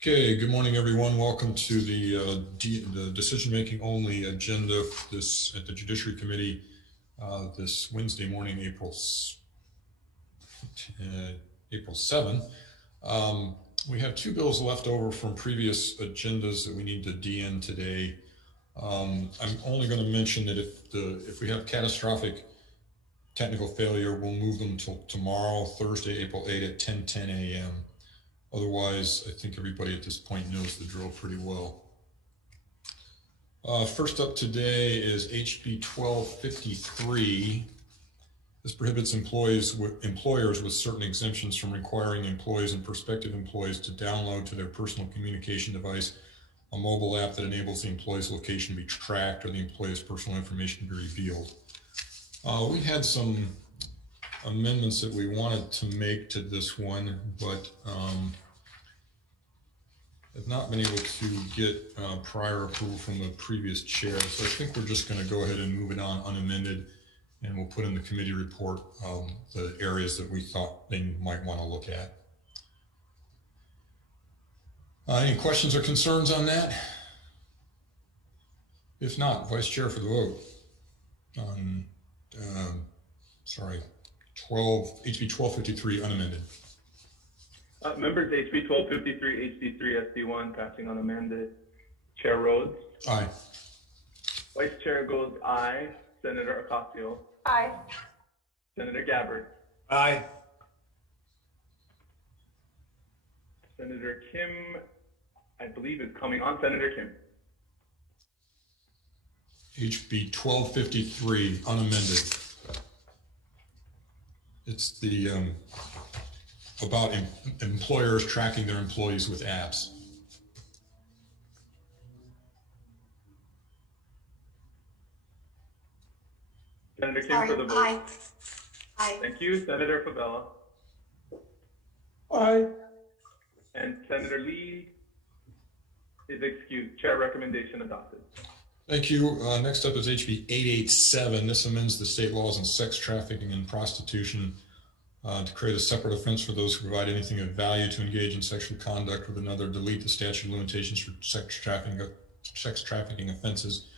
Okay, good morning, everyone. Welcome to the decision-making only agenda at the Judiciary Committee this Wednesday morning, April 7. We have two bills left over from previous agendas that we need to DN today. I'm only going to mention that if we have catastrophic technical failure, we'll move them till tomorrow, Thursday, April 8 at 10:10 a.m. Otherwise, I think everybody at this point knows the drill pretty well. First up today is HB 1253. This prohibits employers with certain exemptions from requiring employees and prospective employees to download to their personal communication device a mobile app that enables the employee's location to be tracked or the employee's personal information to be revealed. We had some amendments that we wanted to make to this one, but have not been able to get prior approval from the previous chair. So I think we're just going to go ahead and move it on unamended, and we'll put in the committee report the areas that we thought they might want to look at. Any questions or concerns on that? If not, Vice Chair for the vote on HB 1253 unamended. Members, HB 1253, HD3, SD1, passing unamended. Chair Rhodes? Aye. Vice Chair goes aye. Senator Ocasio? Aye. Senator Gabbard? Aye. Senator Kim, I believe, is coming on. Senator Kim? HB 1253 unamended. It's the about employers tracking their employees with apps. Senator Kim for the vote. Aye. Aye. Thank you. Senator Favela? Aye. And Senator Lee is excused. Chair recommendation adopted. Thank you. Next up is HB 887. This amends the state laws on sex trafficking and prostitution to create a separate offense for those who provide anything of value to engage in sexual conduct with another, delete the statute of limitations for sex trafficking offenses,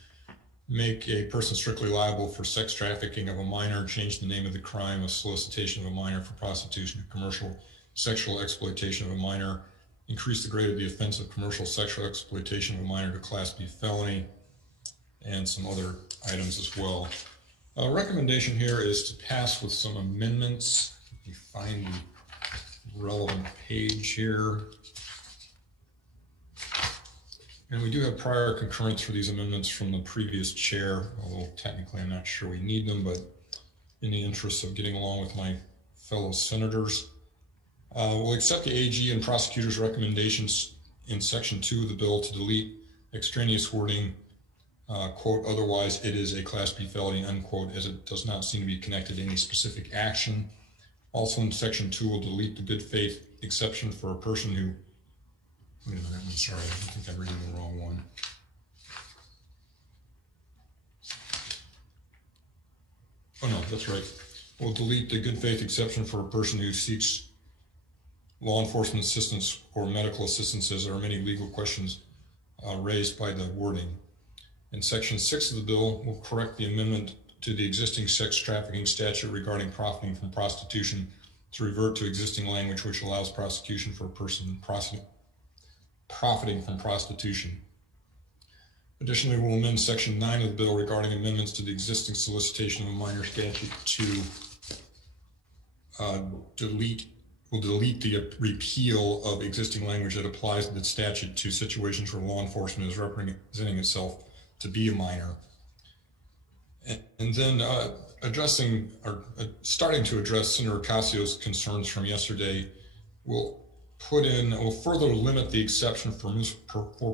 make a person strictly liable for sex trafficking of a minor, change the name of the crime of solicitation of a minor for prostitution, commercial sexual exploitation of a minor, increase the grade of the offense of commercial sexual exploitation of a minor to Class B felony, and some other items as well. Recommendation here is to pass with some amendments. Let me find the relevant page here. And we do have prior concurrence for these amendments from the previous chair, although technically I'm not sure we need them, but in the interest of getting along with my fellow senators, we'll accept the AG and prosecutor's recommendations in section 2 of the bill to delete extraneous wording, quote, otherwise it is a Class B felony, unquote, as it does not seem to be connected to any specific action. Also in section 2, we'll delete the good faith exception for a person who, wait a minute, I'm sorry, I think I'm reading the wrong one. Oh no, that's right. We'll delete the good faith exception for a person who seeks law enforcement assistance or medical assistance, as there are many legal questions raised by the wording. In section 6 of the bill, we'll correct the amendment to the existing sex trafficking statute regarding profiting from prostitution to revert to existing language which allows prosecution for a person profiting from prostitution. Additionally, we'll amend section 9 of the bill regarding amendments to the existing solicitation of a minor statute to delete the repeal of existing language that applies to the statute to situations where law enforcement is representing itself to be a minor. And then starting to address Senator Ocasio's concerns from yesterday, we'll further limit the exception for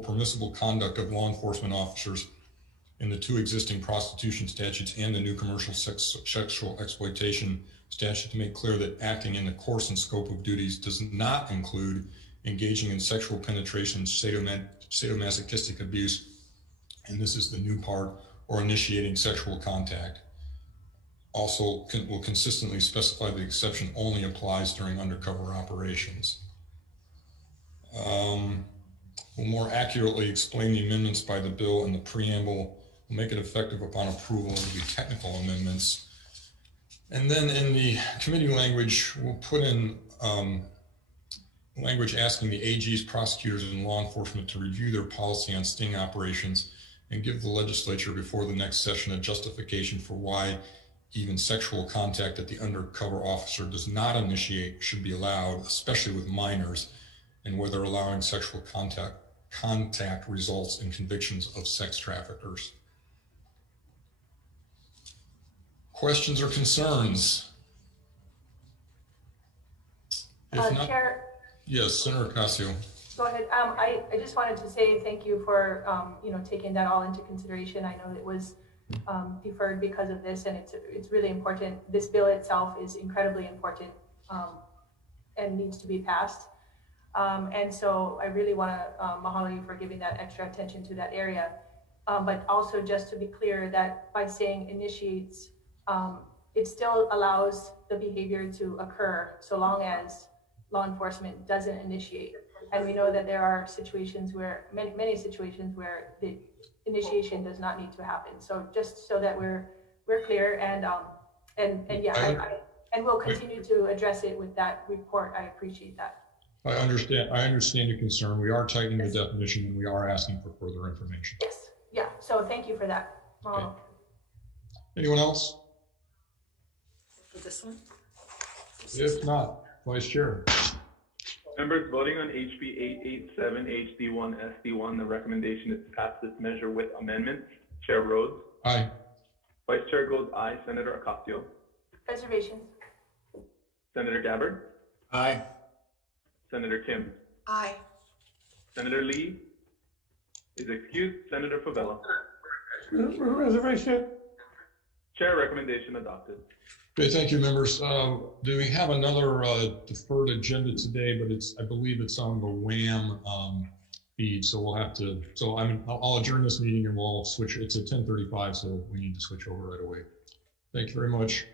permissible conduct of law enforcement officers in the 2 existing prostitution statutes and the new commercial sexual exploitation statute to make clear that acting in the course and scope of duties does not include engaging in sexual penetration, sadomasochistic abuse, and this is the new part, or initiating sexual contact. Also, will consistently specify the exception only applies during undercover operations. will more accurately explain the amendments by the bill and the preamble, will make it effective upon approval, and will be technical amendments. And then in the committee language, we'll put in language asking the AGs, prosecutors, and law enforcement to review their policy on sting operations and give the legislature before the next session a justification for why even sexual contact that the undercover officer does not initiate should be allowed, especially with minors, and whether allowing sexual contact results in convictions of sex traffickers. Questions or concerns? If not, Chair, yes, Senator Ocasio. go ahead. I just wanted to say thank you for taking that all into consideration. I know it was deferred because of this, and it's really important. This bill itself is incredibly important and needs to be passed. And so I really want to mahalo you for giving that extra attention to that area. But also just to be clear that by saying initiates, it still allows the behavior to occur so long as law enforcement doesn't initiate. And we know that there are situations where, many situations where the initiation does not need to happen. So just so that we're clear, and we'll continue to address it with that report. I appreciate that. I understand your concern. We are tightening the definition, and we are asking for further information. Yes. Yeah. So thank you for that. Okay. Anyone else? For this one? If not, Vice Chair. Members voting on HB 887 HD1 SD1, the recommendation is to pass this measure with amendments. Chair Rhodes. Aye. Vice Chair goes aye. Senator Ocasio. Reservations. Senator Gabbard. Aye. Senator Kim. Aye. Senator Lee is excused. Senator Favela. Reservation. Chair, recommendation adopted. Okay, thank you, members. Do we have another deferred agenda today? But I believe it's on the WAM feed, so we'll have to. So I'll adjourn this meeting and we'll switch. It's at 10:35, so we need to switch over right away. Thank you very much.